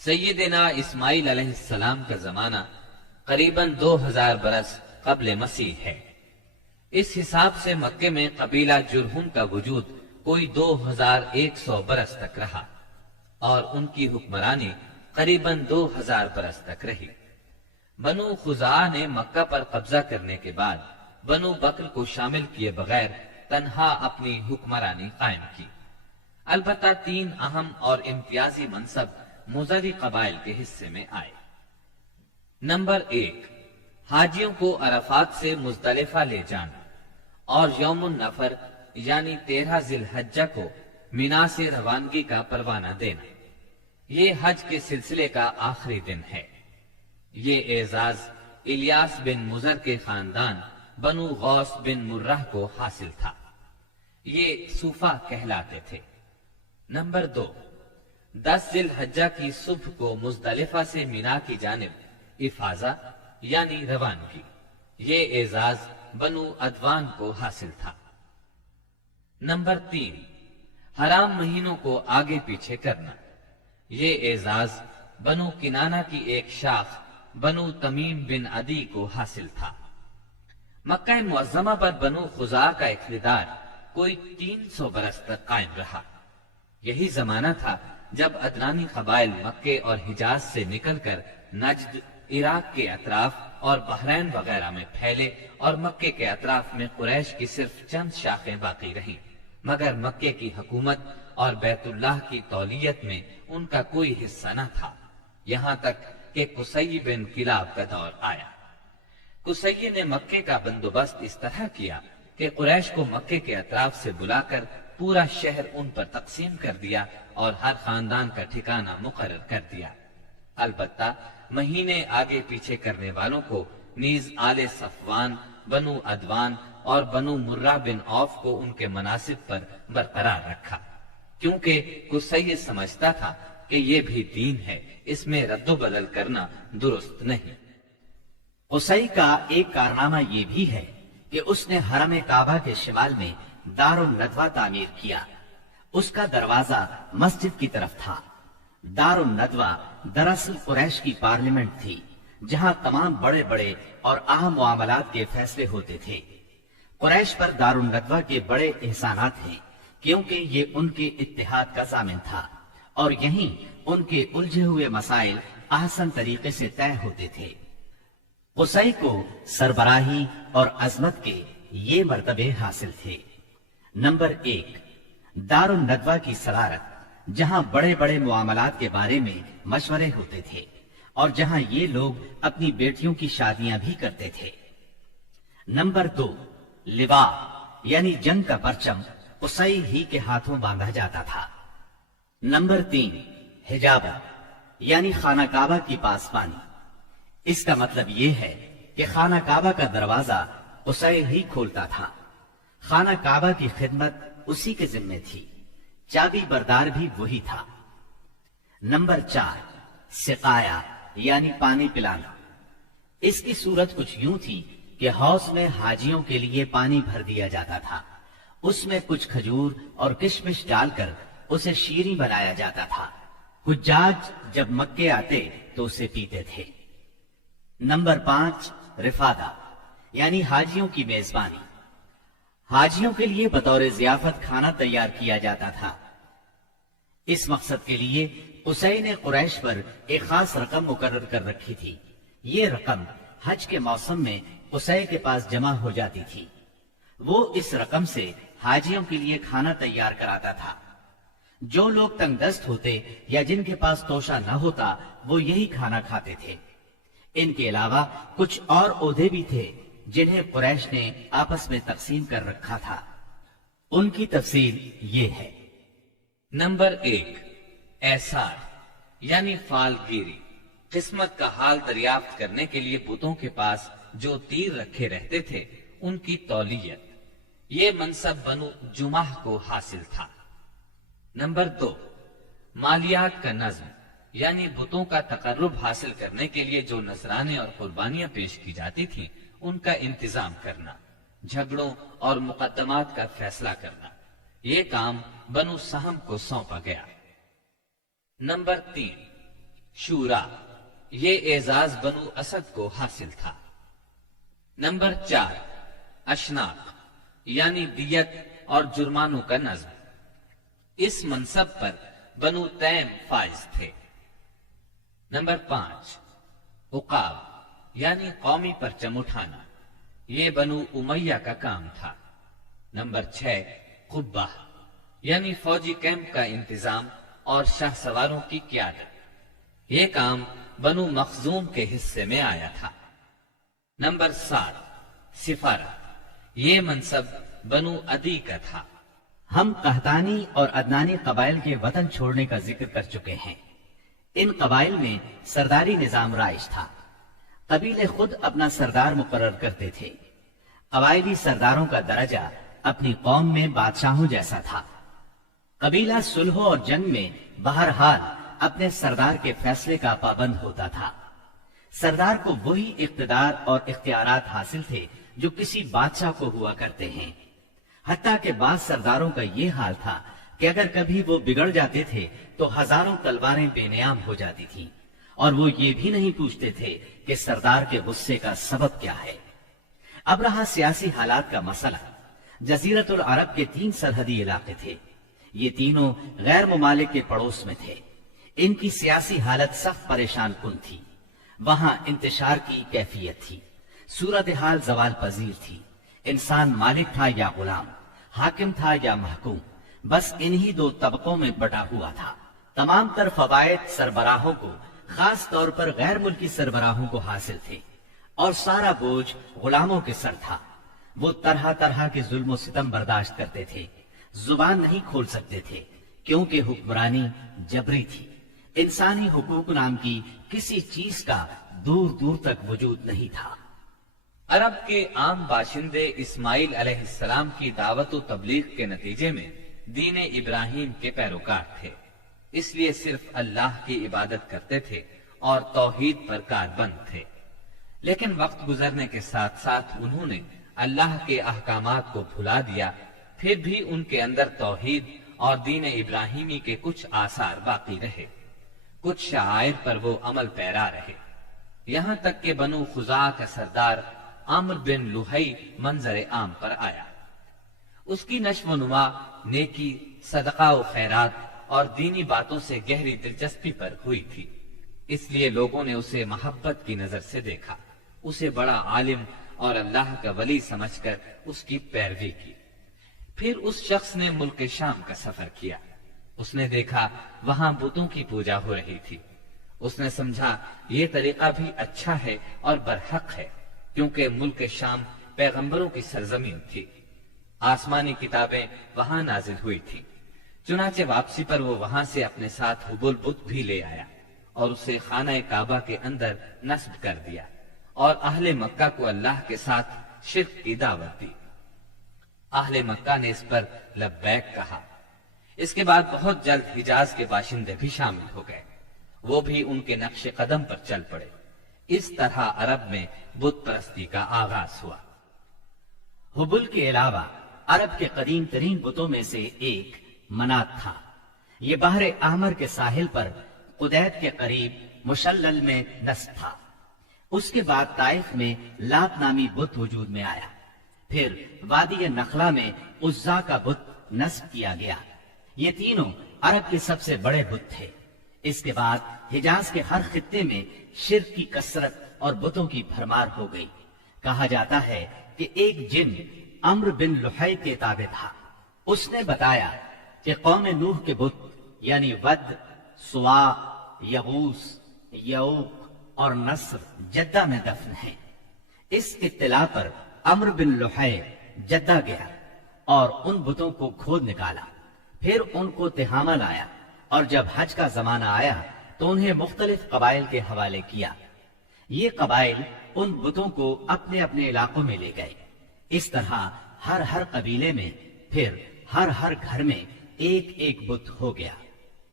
سیدنا اسماعیل علیہ السلام کا زمانہ قریباً 2000 برس قبل مسیح ہے۔ اس حساب سے مکے میں قبیلہ جرہم کا وجود کوئی 2100 برس تک رہا اور ان کی حکمرانی قریباً 2000 برس تک رہی۔ بنو خزاعہ نے مکہ پر قبضہ کرنے کے بعد بنو بکر کو شامل کیے بغیر تنہا اپنی حکمرانی قائم کی۔ البتہ 3 اہم اور امتیازی منصب مزری قبائل کے حصے میں آئے۔ نمبر 1، حاجیوں کو عرفات سے مزدلفہ لے جانا اور یوم النفر یعنی 13 ذی الحجہ کو مینا سے روانگی کا پروانہ دینا۔ یہ حج کے سلسلے کا آخری دن ہے۔ یہ اعزاز الیاس بن مزر کے خاندان بنو غوث بن مرہ کو حاصل تھا۔ یہ صوفہ کہلاتے تھے۔ نمبر 2، 10 ذی الحجہ کی صبح کو مزدلفہ سے مینا کی جانب افاضہ یعنی روانگی۔ یہ اعزاز بنو عدوان کو حاصل تھا۔ نمبر 3، حرام مہینوں کو آگے پیچھے کرنا۔ یہ اعزاز بنو کنانہ کی ایک شاخ بنو تمیم بن عدی کو حاصل تھا۔ مکہ معظمہ پر بنو خزاعہ کا اقتدار کوئی 300 برس تک قائم رہا۔ یہی زمانہ تھا جب ادنانی قبائل مکے اور حجاز سے نکل کر نجد، عراق کے اطراف اور بحرین وغیرہ میں پھیلے اور مکے کے اطراف میں قریش کی صرف چند شاخیں باقی رہیں، مگر مکے کی حکومت اور بیت اللہ کی تولیت میں ان کا کوئی حصہ نہ تھا، یہاں تک کہ قصی بن کلاب کا دور آیا۔ قصی نے مکے کا بندوبست اس طرح کیا کہ قریش کو مکے کے اطراف سے بلا کر پورا شہر ان پر تقسیم کر دیا اور ہر خاندان کا ٹھکانہ مقرر کر دیا۔ البتہ مہینے آگے پیچھے کرنے والوں کو نیز آل صفوان، بنو عدوان اور بنو مرہ بن عوف کو ان کے مناصب پر برقرار رکھا، کیونکہ قصی سمجھتا تھا کہ یہ بھی دین ہے، اس میں رد و بدل کرنا درست نہیں۔ قصی کا ایک کارنامہ یہ بھی ہے کہ اس نے حرم کعبہ کے شمال میں دار الندوہ تعمیر کیا۔ اس کا دروازہ مسجد کی طرف تھا۔ دار الندوہ دراصل قریش کی پارلیمنٹ تھی، جہاں تمام بڑے بڑے اور اہم معاملات کے فیصلے ہوتے تھے۔ قریش پر دار الندوہ کے بڑے احسانات ہیں، کیونکہ یہ ان کے اتحاد کا ضامن تھا اور یہیں ان کے الجھے ہوئے مسائل احسن طریقے سے طے ہوتے تھے۔ قصی کو سربراہی اور عظمت کے یہ مرتبے حاصل تھے۔ نمبر 1، دار الندوہ کی صدارت، جہاں بڑے بڑے معاملات کے بارے میں مشورے ہوتے تھے اور جہاں یہ لوگ اپنی بیٹیوں کی شادیاں بھی کرتے تھے۔ نمبر 2، لوا یعنی جنگ کا پرچم قصی ہی کے ہاتھوں باندھا جاتا تھا۔ نمبر 3، حجابت یعنی خانہ کعبہ کی پاسبانی۔ اس کا مطلب یہ ہے کہ خانہ کعبہ کا دروازہ قصی ہی کھولتا تھا۔ خانہ کعبہ کی خدمت اسی کے ذمے تھی، چابی بردار بھی وہی تھا۔ نمبر 4، سقایا یعنی پانی پلانا۔ اس کی صورت کچھ یوں تھی کہ حوض میں حاجیوں کے لیے پانی بھر دیا جاتا تھا، اس میں کچھ کھجور اور کشمش ڈال کر اسے شیریں بنایا جاتا تھا۔ حجاج جب مکے آتے تو اسے پیتے تھے۔ نمبر 5، رفادہ یعنی حاجیوں کی میزبانی۔ حاجیوں کے لیے بطور ضیافت کھانا تیار کیا جاتا تھا۔ اس مقصد کے لیے قصی نے قریش پر ایک خاص رقم مقرر کر رکھی تھی۔ یہ رقم حج کے موسم میں قصی کے پاس جمع ہو جاتی تھی۔ وہ اس رقم سے حاجیوں کے لیے کھانا تیار کراتا تھا۔ جو لوگ تنگ دست ہوتے یا جن کے پاس توشہ نہ ہوتا وہ یہی کھانا کھاتے تھے۔ ان کے علاوہ کچھ اور عہدے بھی تھے جنہیں قریش نے آپس میں تقسیم کر رکھا تھا۔ ان کی تفصیل یہ ہے۔ نمبر 1، ایسار یعنی فال گیری، قسمت کا حال دریافت کرنے کے لیے بتوں کے پاس جو تیر رکھے رہتے تھے ان کی تولیت۔ یہ منصب بنو جمح کو حاصل تھا۔ نمبر 2، مالیات کا نظم یعنی بتوں کا تقرب حاصل کرنے کے لیے جو نذرانے اور قربانیاں پیش کی جاتی تھیں ان کا انتظام کرنا، جھگڑوں اور مقدمات کا فیصلہ کرنا۔ یہ کام بنو سہم کو سونپا گیا۔ نمبر 3، शूरा, ये एजाज बनु असद को हासिल था। नंबर 4, अशनाक यानी दियत और जुर्मानों का नज्म। इस मनसब पर बनु तैम फाइज थे। नंबर 5, उकाब यानी कौमी परचम उठाना, ये बनु उमैया का काम था। नंबर 6, कुब्बा यानी फौजी कैंप का इंतजाम और शाह सवारों की क्यादत, ये काम बनु मखजूम के हिस्से में आया था। नंबर 7, सिफारत, ये मनसब बनु अदी का था। हम कहतानी और अदनानी कबाइल के वतन छोड़ने का जिक्र कर चुके हैं। इन कबाइल में सरदारी निजाम राइज था। कबीले खुद अपना सरदार मुकर्रर करते थे। कबाइली सरदारों का दर्जा अपनी कौम में बादशाहों जैसा था। कबीला सुलह और जंग में बहरहाल अपने सरदार के फैसले का पाबंद होता था। सरदार को वही इख्तिदार और इख्तियारात हासिल थे जो किसी बादशाह को हुआ करते हैं। हत्ता के बाद सरदारों का ये हाल था कि अगर कभी वो बिगड़ जाते थे तो हजारों तलवारें बेनियाम हो जाती थीं और वो ये भी नहीं पूछते थे कि सरदार के गुस्से का सबब क्या है। अब रहा सियासी हालात का मसला। जजीरतुल अरब के 3 सरहदी इलाके थे। ये तीनों गैर मुमालिक के पड़ोस में थे। इनकी सियासी हालत सख्त परेशान कुन थी। वहां इंतशार की कैफियत थी। सूरत हाल जवाल पजीर थी। इंसान मालिक था या गुलाम, हाकिम था या महकूम, बस इन्हीं 2 तबकों में बटा हुआ था। तमाम तर फवायद सरबराहों को, खास तौर पर गैर मुल्की सरबराहों को हासिल थे और सारा बोझ गुलामों के सर था। वो तरह तरह के जुल्म सितम बर्दाश्त करते थे। जुबान नहीं खोल सकते थे क्योंकि हुक्मरानी जबरी थी। इंसानी हुकूक नाम की किसी चीज का दूर दूर तक वजूद नहीं था। अरब के आम बाशिंदे इस्माइल अलैहिस्सलाम की दावत व तबलीग के नतीजे में दीन इब्राहिम के पैरोकार थे। इसलिए सिर्फ अल्लाह की इबादत करते थे और तौहीद पर कारबंद थे। लेकिन वक्त गुजरने के साथ साथ उन्होंने अल्लाह के अहकामात को भुला दिया। फिर भी उनके अंदर तौहीद और दीन इब्राहिमी के कुछ आसार बाकी रहे। कुछ शायर पर वो अमल पैरा रहे। यहां तक कि बनु खुजा का सरदार आमिर बिन लुहई मंजर आम पर आया। उसकी नश्व नुमा नेकी, सदका व खैरात और दीनी बातों से गहरी दिलचस्पी पर हुई थी। इसलिए लोगों ने उसे मोहब्बत की नजर से देखा, उसे बड़ा आलिम और अल्लाह का वली समझकर उसकी पैरवी की। फिर उस शख्स ने मुल्क शाम का सफर किया। उसने देखा वहां बुतों की पूजा हो रही थी। उसने समझा ये तरीका भी अच्छा है और बरहक है, क्योंकि मुल्क शाम पैगंबरों की सरजमीन थी। आसमानी किताबें वहां नाजिल हुई थी। चुनाचे वापसी पर वो वहां से अपने साथ हुबुल बुत भी ले आया और उसे खाना काबा के अंदर नस्ब कर दिया और अहले मक्का को अल्लाह के साथ शिर्क की दावत दी। अहले मक्का ने इस पर लब्बैक कहा। इसके बाद बहुत जल्द हिजाज के बाशिंदे भी शामिल हो गए। वो भी उनके नक्श कदम पर चल पड़े। इस तरह अरब में बुत परस्ती का आगाज हुआ। हुबुल के अलावा अरब के कदीम तरीन बुतों में से एक मनात था। ये बहरे अहमर के साहिल पर कुदैत के करीब मुशल्लल में नस्ब था। उसके बाद ताइफ में लात नामी बुत वजूद में आया। फिर वादी नखला में उज्जा का बुत नस्ब किया गया। ये तीनों अरब के सबसे बड़े बुत थे। इसके बाद हिजाज के हर खित्ते में शिर्क की कसरत और बुतों की भरमार हो गई। कहा जाता है कि एक जिन अम्र बिन लुहै के ताबे था। उसने बताया कि कौम नूह के बुत यानी वद, सुवा, यगूस, यऊक और नस्र जद्दा में दफन हैं। इस इत्तला पर अम्र बिन लुहै जद्दा गया और उन बुतों को खोद निकाला। फिर उनको तिहामा लाया और जब हज का जमाना आया तो उन्हें मुख्तलिफ कबाइल के हवाले किया। ये कबाइल उन बुतों को अपने अपने इलाकों में ले गए। इस तरह हर कबीले में फिर हर घर में एक एक बुत हो गया।